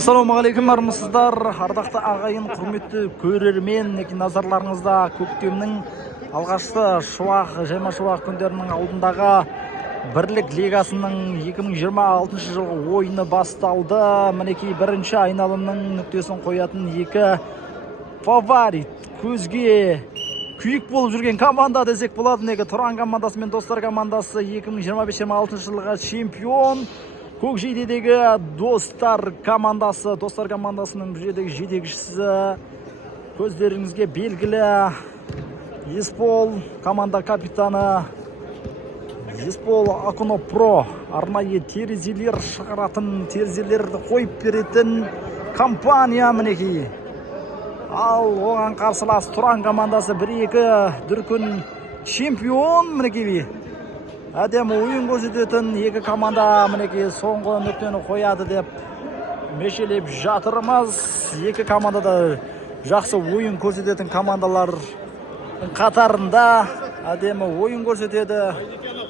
Ассалаумағалейкум, армысыздар, ардақты ағайын, құрметті көрермен, назарларыңызда көктемнің алғашқы шуақ, жайма шуақ күндерінің алдындағы Бірлік лигасының 2026 жылғы ойыны басталды. Мінекей бірінші айналымның нүктесін қоятын екі фаворит, көзге күйік болып жүрген команда десек болады. Тұран командасы мен Достар командасы 2025-26 жылға чемпион. Көкжейдегі Достар командасы, Достар командасының бұл жердегі жетекшісі көздеріңізге белгілі Еспол команда капитаны Еспол Акуно Про, арнайы терезелер шығаратын, терезелерді қойып беретін компания мінекей. Ал оған қарсылас Тұран командасы 1-2 дүркін чемпион мінекей. Әдемі ойын көрсететін екі команда мінекей соңғы нүктені қояды деп мешелеп жатырмыз. Екі команда да жақсы ойын көрсететін командалар қатарында әдемі ойын көрсетеді.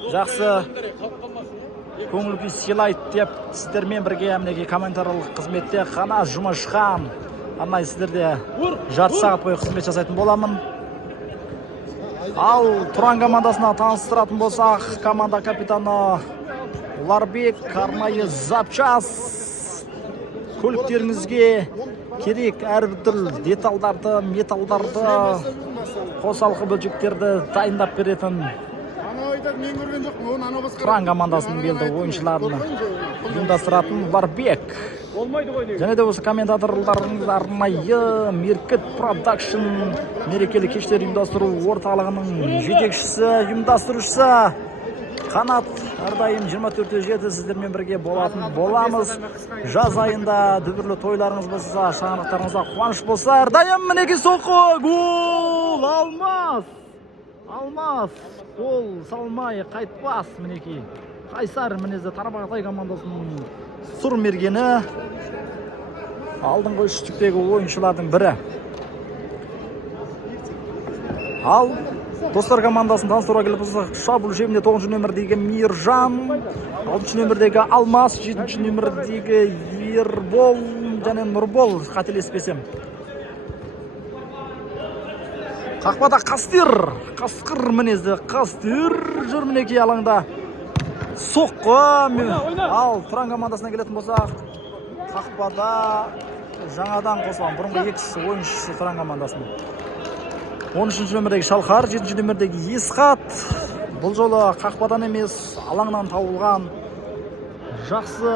Жақсы көңіл күй сыйлайды деп сіздермен бірге мінекей комментарлық қызметте Қана Жұмашхан арнайы сіздерде жарты сағат бойы қызмет жасайтын боламын. Ал Тұран командасына таныстыратын болсақ, команда капитаны Уларбек арнайы запчас көліктеріңізге керек әрбір деталдарды, металдарды, қосалқы бөлшектерді дайындап беретін Тұран командасының белді ойыншыларын ұйымдастыратын Уларбек. Және де осы комментаторлардың арнайы Меркіт Продакшн мерекелі кештер ұйымдастыру орталығының жетекшісі, ұйымдастырушысы Қанат. Әрдайым 24/7 сіздермен бірге болатын боламыз. Жаз айында дүбірлі тойларыңыз болса, шаңырақтарыңызға қуаныш болса, әрдайым мінекей соққы, гол! Алмас гол салмай қайтпас мінекей. Қайсар мінезді Тарбағатай командасының сұр мергені, алдыңғы үштіктегі ойыншылардың бірі. Ал Достар командасын таныстыруға келіп болсақ, шабуыл шебінде 9 нөмірдегі Миржан, 6 нөмірдегі Алмас, 7 нөмірдегі Ербол және Нұрбол, қателеспесем. Қақпада Қасқыр мінезді Қастыр жүр мінекей алаңда. Соққы. Ал Тұран командасына келетін болсақ, қақпада жаңадан қосылған бұрынғы екінші ойыншысы Тұран командасының 13 нөмірдегі Шалқар, 7 нөмірдегі Есқат. Бұл жолы қақпадан емес, алаңнан тауылған жақсы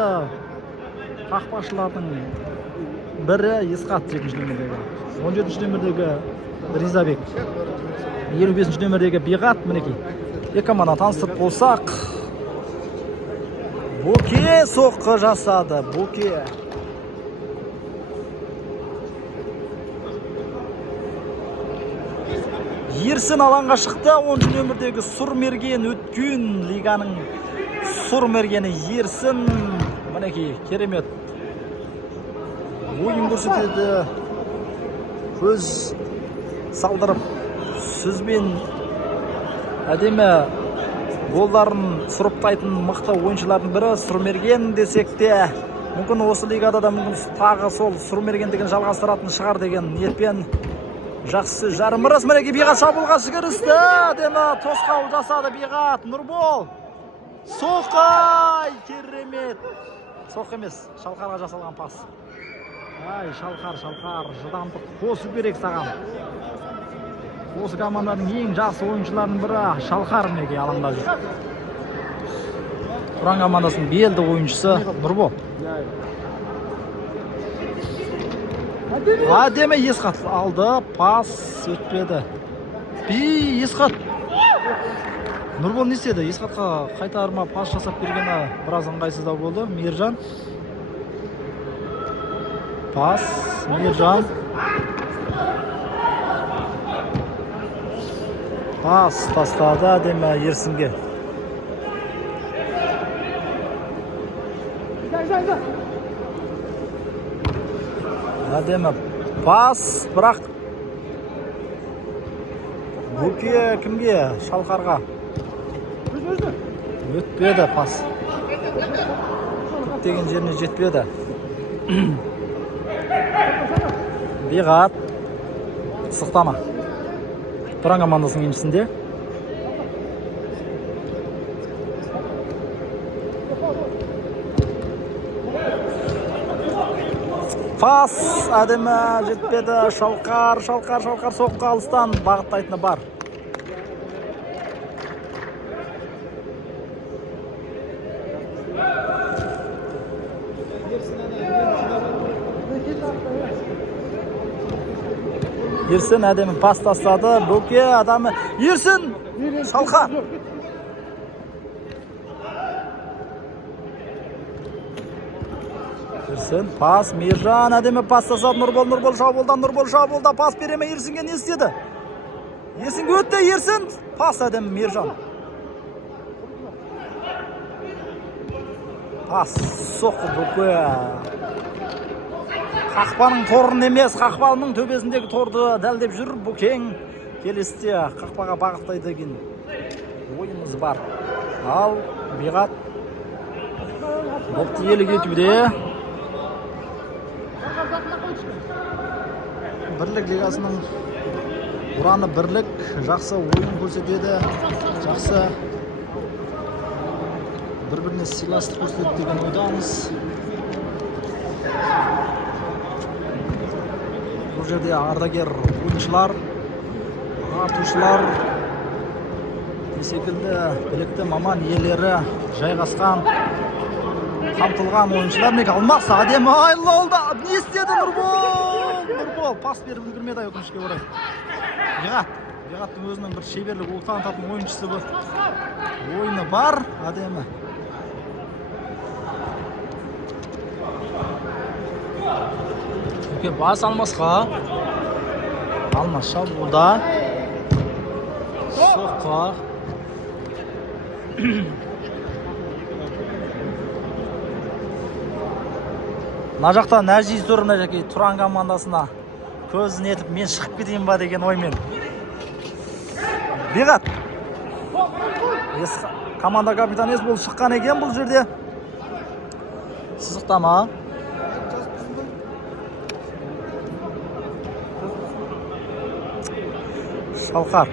қақпашылардың бірі Есқат, 7 нөмірдегі. 17 нөмірдегі Ризабек, 55 нөмірдегі Беғат мінекей. Екі команда таныстырып болсақ, Буке соққы жасады. Буке. Ерсін алаңға шықты. 10 нөмірдегі Сұрмерген, өткен лиганың Сұрмергені Ерсін. Мінекей, керемет ойын көрсетеді. Көз салдырып, сөзбен әдемі голдарын сұрыптайтын мықты ойыншылардың бірі Сұрмерген десек те, мүмкін осы лигада да мүмкін тағы сол Сұрмергендігін жалғастыратын шығар деген ниетпен жақсы жарымырас. Мінекей Беғат шабуылға кірісті. Әдемі тосқауыл жасады Беғат. Нұрбол. Соққы! Керемет. Соққы емес, Шалқарға жасалған пас. Ай, Шалқар, жылдамдық қосу керек саған. Осы команданың ең жақсы ойыншыларының бірі Шалқар мінекей алаңда жүр. Тұран командасының белді ойыншысы Нұрбол. Әдемі Есқат алды, пас өтпеді. Есқат. Нұрбол не істеді? Есқатқа қайтарма пас жасап бергені біраз ыңғайсыздау болды. Миржан. Пас, Миржан. Пас тастады әдемі Ерсінге. Әдемі пас, бірақ Буке кімге? Шалқарға. Өтпеді пас. Көптеген жеріне жетпеді. Биғат сықтама. Тұран командасының еншісінде. Пас әдемі жетпеді. Шалқар соққа алыстан бағыттайтыны бар. Ерсін әдемі пас тастады. Бөке адамы. Ерсін! Шалқар! Ерсін пас. Мержан әдемі пас тастады. Нұрбол шабуылда пас береме. Ерсінге не істеді? Ерсінге өтті. Ерсін пас әдемі Мержан. Пас соқты Бөке. Қақпаның торын емес, қақпаның төбесіндегі торды дәлдеп жүр. Бөкең келесте қақпаға бағыттайды екен. Ойымыз бар. Ал Биғат допты елі кетуде. Бірлік лигасының ұраны бірлік. Жақсы ойын көрсетеді. Жақсы бір-біріне сыйластық көрсетеді деген ойдамыз. Бұл жерде ардагер ойыншылар, ағартушылар, секілді білікті маман иелері жайғасқан, қамтылған ойыншылар. Неге алмас әдемі айлаулда. Не істеді Нұрбол? Пас беріп үлгермеді өкінішке орай. Биғаттың өзінің бір шеберлік ол танытатын ойыншысы бұл. Ойыны бар әдемі. Бас Алмасқа. Алмас шабуылда. Соққа. Мына жақта Нәжиз тұрына жәке Тұран командасына көзін етіп мен шығып кетейін ба деген оймен. Биғат. Команда капитаны Есбол шыққан екен бұл жерде. Сызықтама. Шалқар.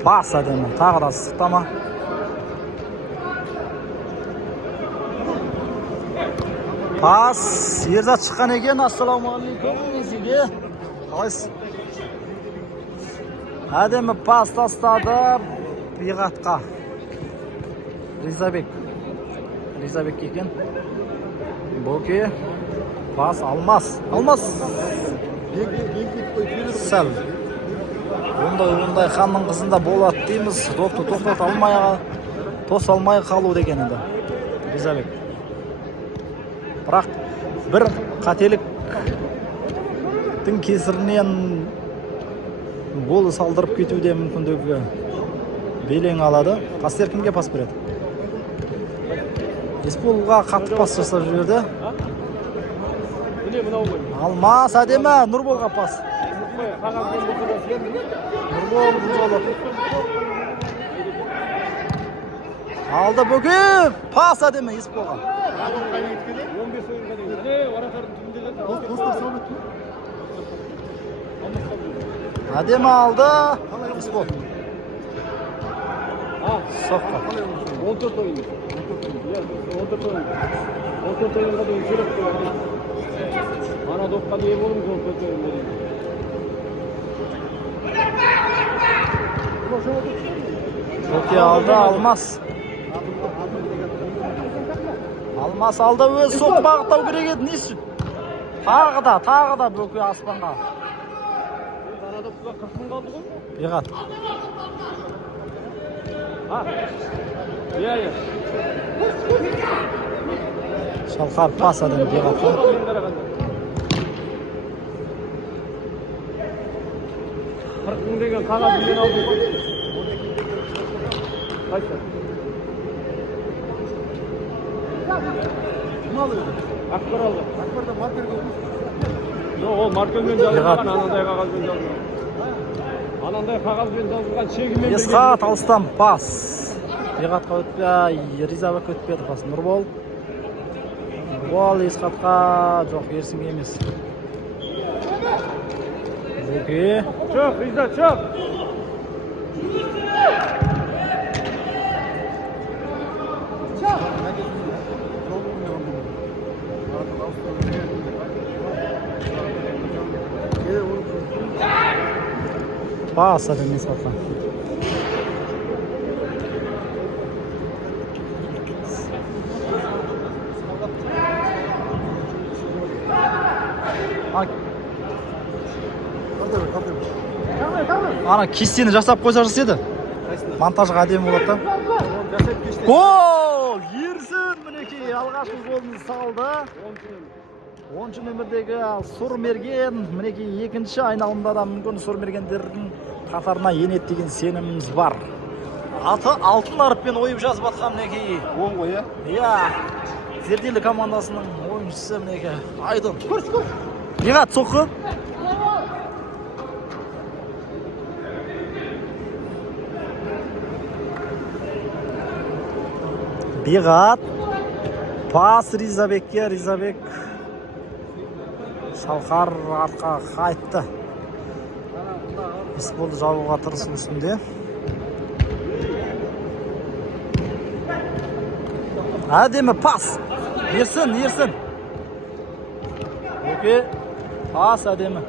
Пас әдемі. Тағы да сықтама. Пас. Ерзат шыққан екен. Ассаламағалейкум. Несеге. Қалайсыз? Әдемі пас тастады Биғатқа. Ризабек екен. Бөке. Пас Алмас. Сәл. Ондай ханның қызында болады дейміз. Допты тоса алмай қалу деген еді. Ризабек. Бірақ бір қателіктің кесірінен голы салдырып кетуде мүмкіндігі белең алады. Пастер кімге пас береді? Есболға қатты пас жасап жіберді. Алмас әдемі Нұрболға пас. Нұрбол бұл жолы. Алды Бөке. Пас әдемі Есболға. Әдемі алды Есбол. Соққа. 14 oyuncu. 14 oyunca da yüksek koyuyor. Ana dokka diye bolmuş 14 oyunca. Böke aldı Алмас. Алмас алды өз соқ бағыттау керек еді. Не үшін? Тағы да Бөке аспанға. Ana dokka 40 мың қалды ғой. Биғат. Иә. Шалқар пас әдемі Биғатқа. 40 мың деген қағазын мен алдым ғой. Қайсы? Кім алды? Акбар алды. Акбарда маркер көміз. Жоқ, ол маркермен жазылған, анадай қағазбен жазылған. Анандай қағазбен жазылған шегімен Есхат алыстан пас. Биғатқа өтпей, Ризабекке өтпеді пас. Нұрбол. Нұрбол Есхатқа жоқ, Ерсінге емес. Жеке. Чоқ, Риза, чоқ. Пас әдем Есхатқа. Ана кестені жасап қойса жақсы еді. Монтажға әдемі болады да. Гол! Ерсін мінекей алғашқы голын салды. 10 нөмірдегі Сұрмерген мінекей екінші айналымда да мүмкін Сұрмергендердің қатарына енеді деген сеніміміз бар. Аты алтын harfпен ойып жазып атқан мінекей. Оң ғой, иә? Иә. Зерделі командасының ойыншысы мінекей Айдын. Биғат соққы. Биғат. Пас Ризабекке, Ризабек. Шалқар артқа қайтты. Есболды жабуға тырысу үстінде. Әдемі пас. Ерсін, Ерсін. Бөке. Пас әдемі.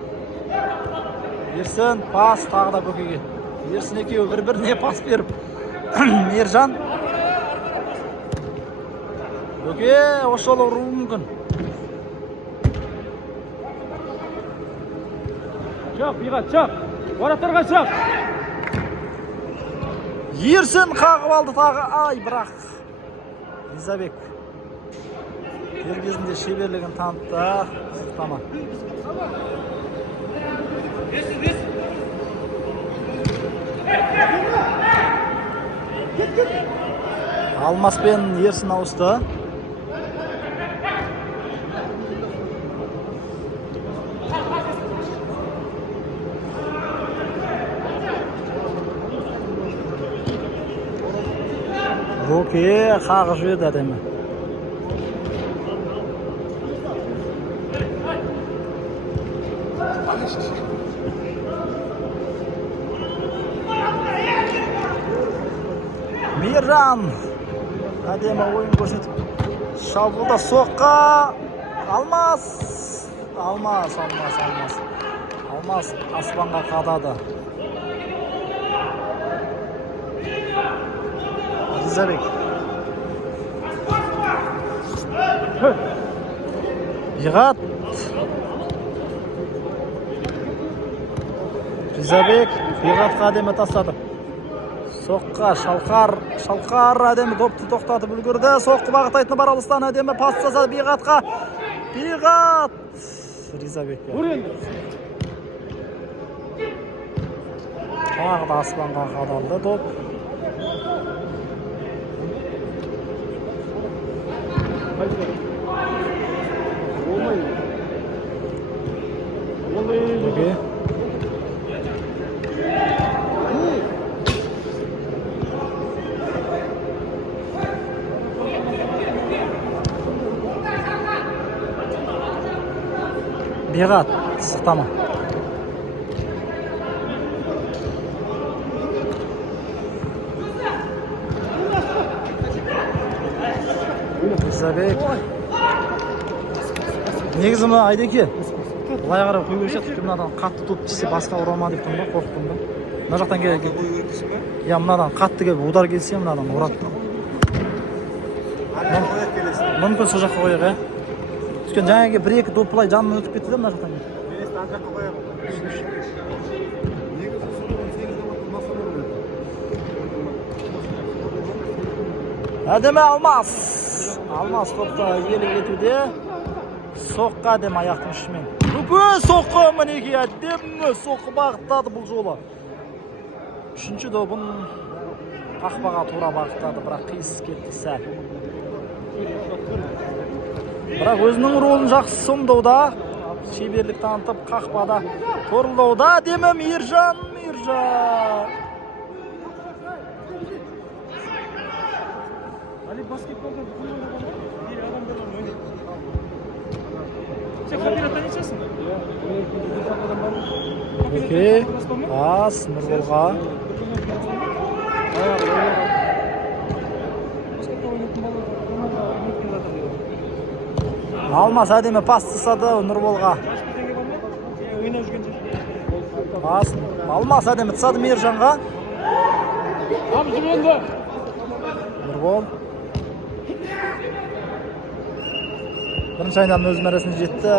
Ерсін, пас тағы да Бөкеге. Ерсін екеуі бір-біріне пас беріп. Мержан. Бөке, ошол ұруы мүмкін. Чоқ, Биғат, чоқ. Вороттарға чоқ. Ерсін қағып алды тағы. Ай, бірақ. Ризабек. Дер кезінде шеберлігін танытты. Сықтама. Алмаспен Ерсін ауысты. Бөке қағып жіберді әдемі. Миржан әдемі ойын көрсетіп. Шабуылда соққа. Алмас. Алмас аспанға қадады. Ризабек. Биғат. Ризабек Биғатқа әдемі тастады. Соққа Шалқар әдемі допты тоқтатып үлгірді. Соққы бағыттайтыны бар алыстан әдемі пас жасады Биғатқа. Биғат. Ризабек. Тағы да аспанға қадалды доп. Бөке. Биғат, сықтама. Ризабек. Негізі мұна Айдеке. Былай қарап қой көрсет, мынадан қатты топ тисе басқа ұрама деп тұрмын ба, қорықтым ба. Мына жақтан келіп. Я мынадан қатты келіп удар келсе мынадан ұрады. Мүмкін сол жаққа қояқ, ә? Түскен жаңағы бір-екі доп былай жанынан өтіп кетті де мына жақтан. Әдемі Алмас топта еліп етуде. Соққа әдемі аяқтың үшімен. Бүгін соққы мінеке әдемі соққы бағыттады бұл жолы. Үшінші добын қақпаға тура бағыттады, бірақ қиыс кетті сәл. Бірақ өзінің ролын жақсы сомдауда, шеберлік танытып қақпада торылдауда. Әдемі Миржан Мейіржан. Ali basketbolda bir oynagan bir adam bilan o'ynaydi. Sen kombinatdan nechasin? Okey. Pas Nurbolga. Алмас әдемі пас тастады Нұрболға. Пас Алмас әдемі тастады Мейіржанға. Нұрбол. Бірінші айналым өз мәресіне жетті.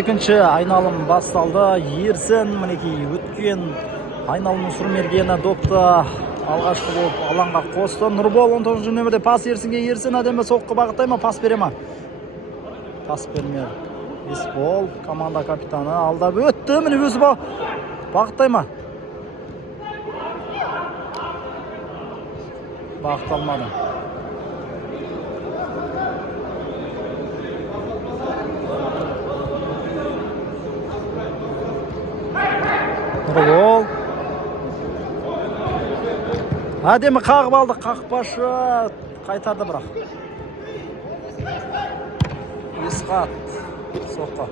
Екінші айналым басталды. Ерсін мінекей өткен айналымның сұрмергені допты алғашқы болып алаңға қосты. Нұрбол 19 нөмірде пас Ерсінге. Ерсін әдемі соққы бағыттай ма, пас бере ма? Пас бермеді. Есбол команда капитаны алдап өтті. Міне өзі бағыттай ма? Бағытталмады. Нұрбол. Әдемі қағып алды, қақпашы қайтарды бірақ. Есқат соққы.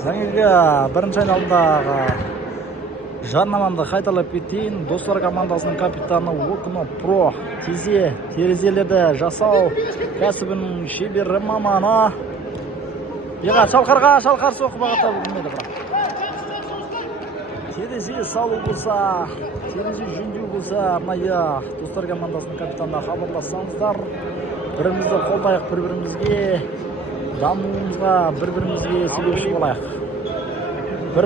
Жаңағы бірінші айналымдағы жарнамамды қайталап кетейін. Достар командасының капитаны Окно Про терезелерді жасау кәсібінің шебері маманы. Шалқарға соққы бағытта білмеді бірақ. Терезе салу болса, терезе жөндеу болса, арнайы достар командасының капитанына хабарлассаңыздар, бірімізді қолдайық, бір-бірімізге дамуымызға, бір-бірімізге себепші болайық. Бір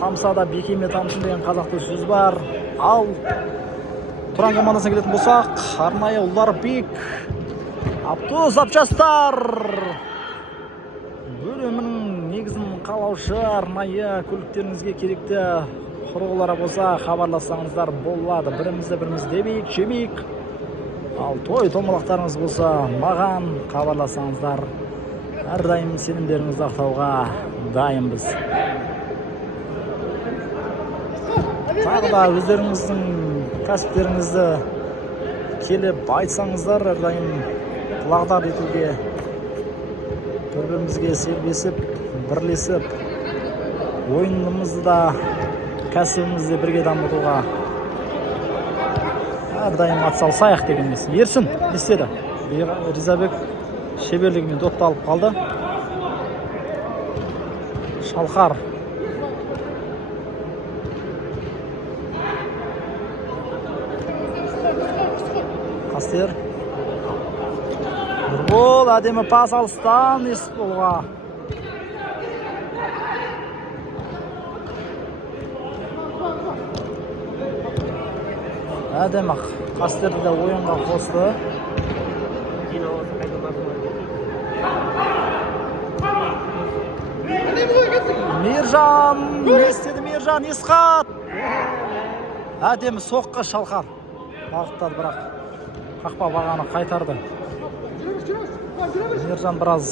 тамсада бекеме тамсын деген қазақта сөз бар. Ал Тұран командасына келетін болсақ, арнайы Ұлдарбек автозапчастар бөлімінің негізін қалаушы арнайы көліктеріңізге керекті құрылғылары болса хабарлассаңыздар болады. Бірімізді демейік, жемейік. Ал той-томалақтарыңыз болса маған хабарлассаңыздар. Әрдайым сенімдеріңізді ақтауға дайынбыз. Тағы да өздеріңіздің кәсіптеріңізді келіп айтсаңыздар, әрдайым құлағдар етуге, бір-бірімізге сербесіп, бірлесіп, ойынымызды да, кәсібімізді бірге дамытуға әрдайым атсалысайық дегеніміз. Ерсін не істеді? Ризабек шеберлігімен допты алып қалды. Шалқар. Қастер. Нұрбол әдемі пас алыстан Есболға. Әдемі Қастерді де ойынға қосты. Мейіржан, не істеді Мейіржан? Есқат. Әдемі соққы Шалқар. Бағыттады бірақ қақпа бағаны қайтарды. Мейіржан біраз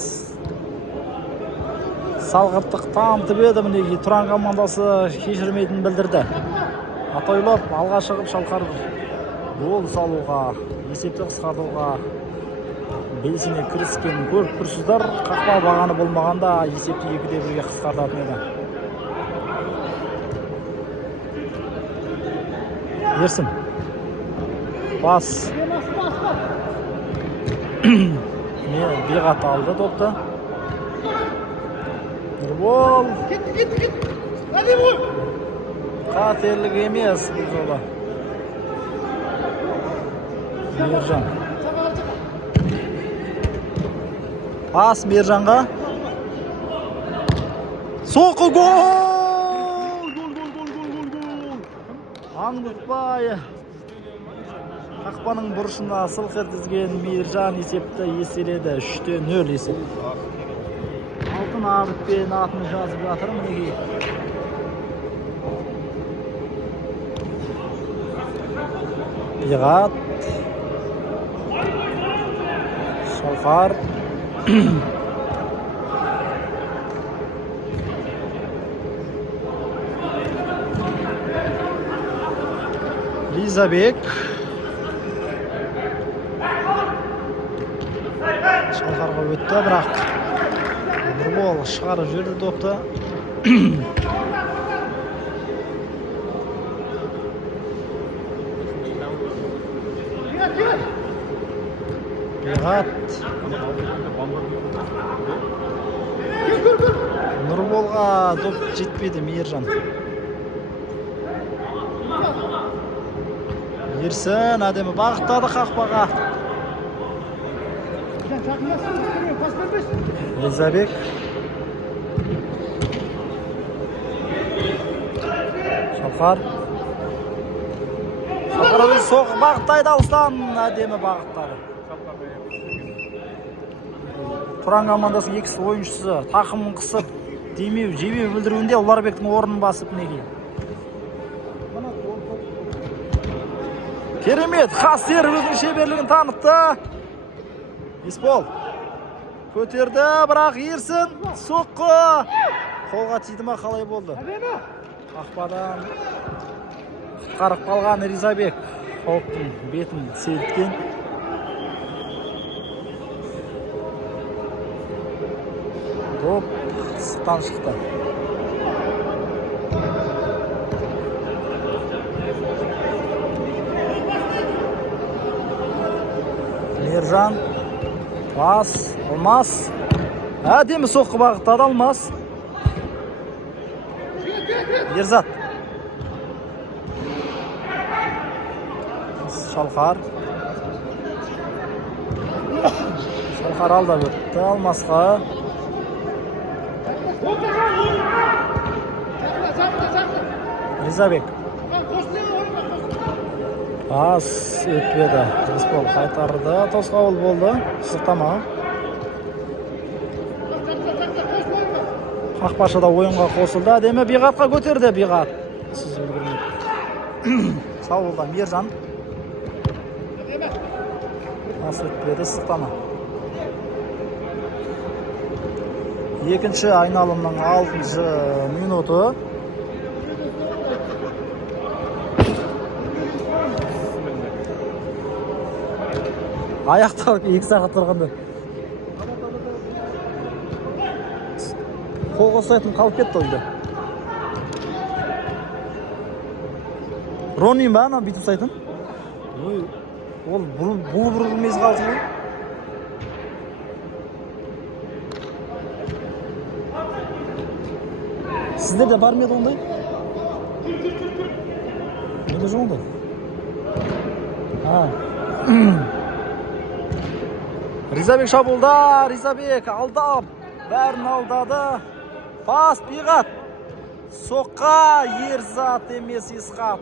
салғырттық танытып еді. Мінеки Тұран командасы кешірмейтінін білдірді. Атойлап алға шығып Шалқар гол салуға, есепті қысқартуға белсене кіріскен көріп тұрсыздар. Қақпа бағаны болмағанда есепті 2-1-ге қысқартатын еді. Ерсін. Бас. Биғат алды топты. Нұрбол. Қатерлік емес бұл жолы. Мейіржан. Пас Мейіржанға. Соққы гол! Аңдықпай. Қақпаның бұрышына сылқ еткізген Мейіржан есепті еселеді. 3-0 есеп. Алтын Абытпен атын жазып жатыр мінекей. Биғат. Шалқар. Ризабек. Шалқарға өтті, бірақ Нұрбол шығарып жіберді допты. Биғат. Нұрболға доп жетпеді, Мейіржан. Ерсін әдемі бағыттады қақпаға. Ризабек. Шалқар. Шалқар өзі соғы бағыттайды, Алыстан әдемі бағыттады. Тұран командасының екісі ойыншысы тақымын қысып, демеу, жебеу білдіруінде Ұларбектің орнын басып неге. Керемет, Қастер өзінің шеберлігін танытты. Есбол көтерді, бірақ Ерсін соққы. Қолға тиді ма, қалай болды? Қақпадан құтқарып қалған Ризабек қауіптің бетін сейілткен. Доп сықтан шықты. Мейіржан. Пас. Алмас. Әдемі соққы бағыттады Алмас. Ерзат. Шалқар. Шалқар алда өтті Алмасқа. Ризабек. Пас өтпеді. Есбол қайтарды. Тосқауыл болды. Сықтама. Қақпашыда ойынға қосылды. Әдемі Биғатқа көтерді. Биғат. Сіз үлгірмейді. Сауылда Мейіржан. Пас өтпеді. Сықтама. Екінші айналымның 6-шы минуты. Аяқталып 2 сағат тұрғанды. Қол қосайтын қалып кетті ойды. Ронин ба, ана бүйтіп сайтын? Ол бұл бұрылмез қалды ғой. Сіздерде бар ма еді ондай? Менде жоқ ондай. Ризабек шабуылда, Ризабек алдап, бәрін алдады. Пас Биғат. Соққа Ерзат емес Исхат.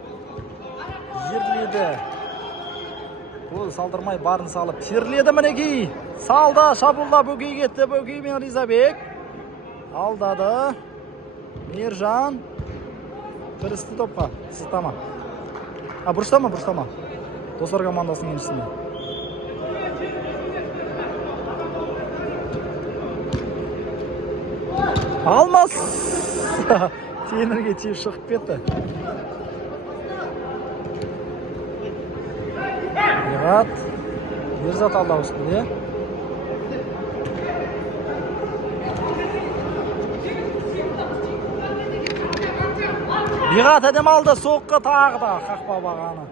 Ерледі. Ол салдырмай барын салып терледі мінекей. Салда шабуылда Бөгей кетті. Бөгей мен Ризабек. Алдады. Мейіржан. Кірісті топқа. Сыстама. Бұрыштама. Достар командасының еншісінде. Алмас! Темірге тиіп шығып кетті. Биғат. Ерзат алда үстінде. Биғат әдем алды. Соққы тағы да қақпа бағаны.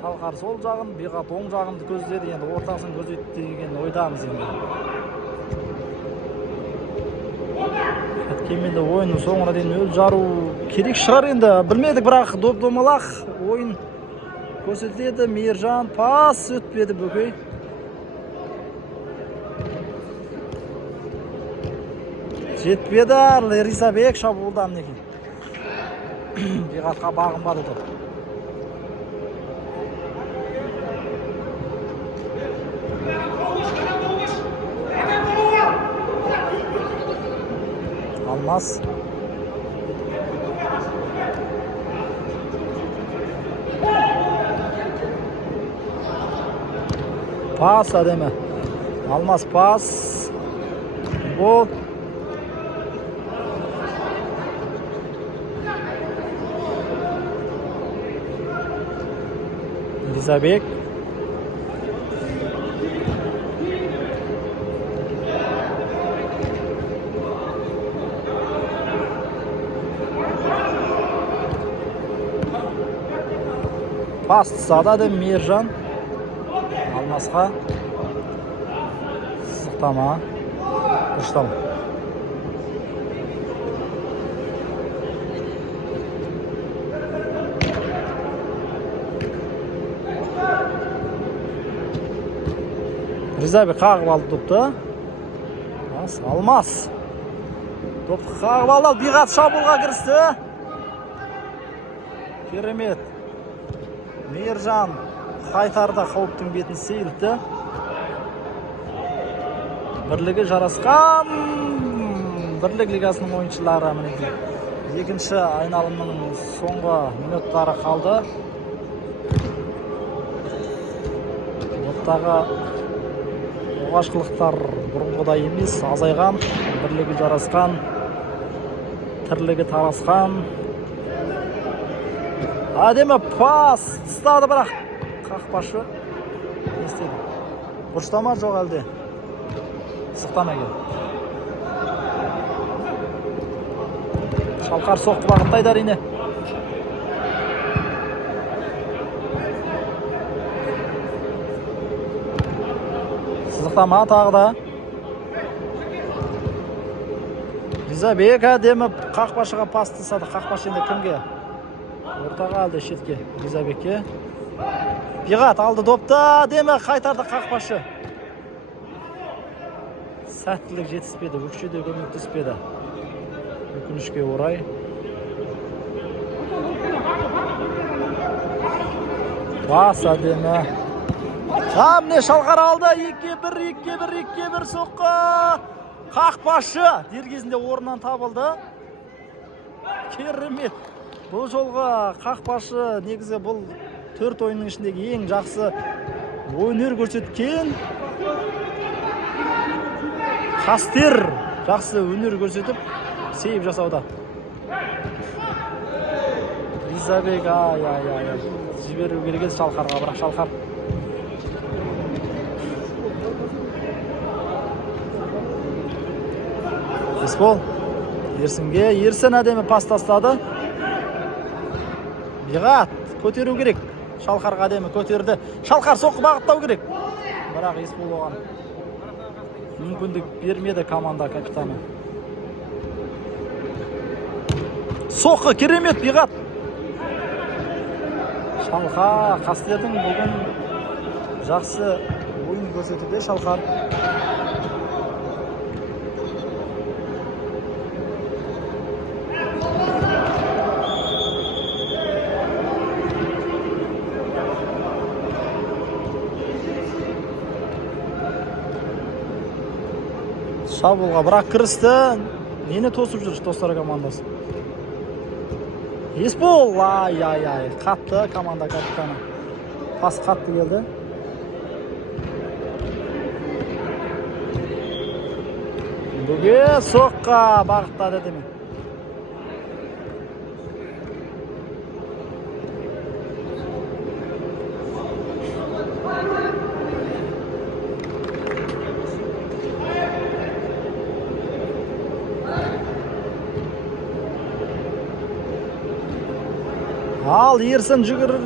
Шалқар сол жағын, Биғат оң жағынды көздеді. Енді ортасын көздеді деген ойдамыз енді. Әткенменде ойын соңына дейін өз жару керек шығар енді. Білмедік, бірақ доп-домалақ ойын көрсетіледі. Мейіржан пас өтпеді Бөгей. Жетпеді Ризабек шабуылдан неге. Биғатқа бағынбады доп. Алмас. Пас әдемі. Алмас пас. Бол. Ризабек. Pas тастады Мейіржан. Алмасқа. Сықтама. Бұрыштама. Ризабек қағып алды допты. Алмас. Допты қағып алды. Биғат шабуылға кірісті. Керемет. Мейіржан қайтарда қауіптің бетін сейілді. Бірлігі жарасқан. Бірлік лигасының ойыншылары мінекей. Екінші айналымның соңғы минуттары қалды. Доптағы оғашқылықтар бұрынғыдай емес, азайған. Бірлігі жарасқан. Тірлігі тарасқан. Әдемі пас тастады, бірақ қақпашы не істеді? Бұрыштама жоқ әлде? Сықтама кел. Шалқар соққы бағыттайды әрине. Сыздықтама тағы да. Ризабек әдемі қақпашыға пас тастады. Қақпашы енді кімге? Ортаға алды шетке. Ризабекке. Биғат алды допты. Әдемі қайтарды қақпашы. Сәттілік жетіспеді. Өкшеде көмектеспеді. Өкінішке орай. Бас әдемі. Міне Шалқар алды. 2-1 соққы. Қақпашы дер кезінде орнынан табылды. Керемет. Бұл жолға қақпашы негізі бұл 4 ойынның ішіндегі ең жақсы өнер көрсеткен. Қастер жақсы өнер көрсетіп сейіп жасауда. Ризабек жіберу керек еді Шалқарға, бірақ Шалқар Есбол Ерсінге, Ерсін әдемі пас тастады. Биғат көтеру керек. Шалқарға әдемі көтерді. Шалқар соққы бағыттау керек. Бірақ Есбол оған мүмкіндік бермеді команда капитаны. Соққы керемет Биғат. Шалқар Қастердің бүгін жақсы ойын көрсетуде Шалқар. Шабуылға бірақ кірісті. Нені тосып жүр достар командасы? Есбол, қатты команда капитаны. Пас қатты келді. Бүге соққа бағыттады деме. Ал Ерсін жүгіріп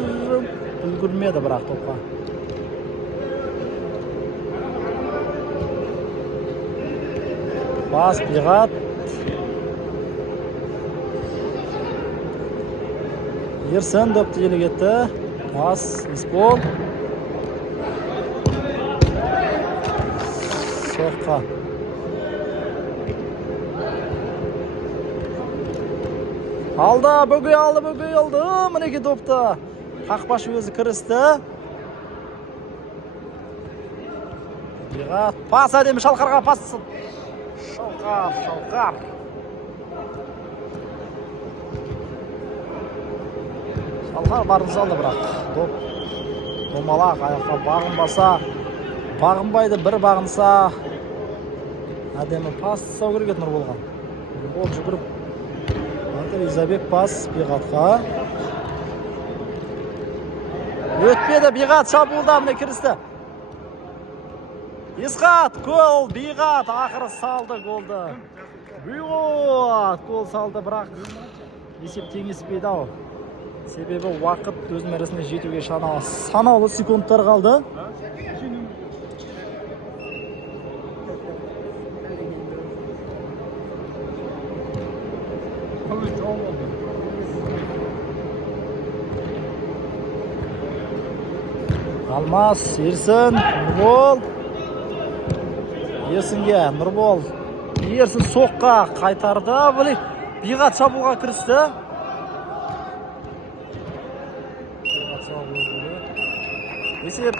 үлгірмеді бірақ топқа. Бас Биғат. Ерсін допты елі кетті. Бас Есбол. Соққа. Алды, бөгей алды. Мінеке допты. Қақпашы өзі кірісті. Биғат. Пас әдемі Шалқарға пас. Шалқар. Шалқар барын салды бірақ. Доп. Домалақ аяққа бағынбаса. Бағынбайды, бір бағынса. Әдемі пас сау керек еді Нұрболған. Ол жүгіріп. Ризабек пас Биғатқа. Өтпеді, Биғат шабуылда міне кірісті. Исхат, гол, Биғат ақыры салды голды. Биғат гол салды, бірақ есеп теңеспейді ау. Себебі уақыт өз мәресіне жетуге санаулы секундтар қалды. Алмас, Ерсін, Нұрбол. Ерсінге, Нұрбол. Ерсін соққа қайтарды. Биғат шабуылға кірісті. Есеп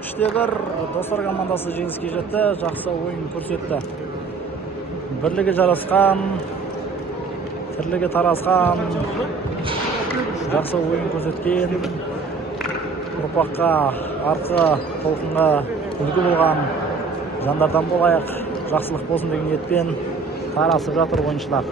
3-1 достар командасы жеңіске жетті. Жақсы ойын көрсетті. Бірлігі жарасқан, тірлігі таразған. Жақсы ойын көрсеткен. Ұрпаққа, арқы толқынға үлгі болған жандардан болайық. Жақсылық болсын деген ниетпен тарасып жатыр ойыншылар.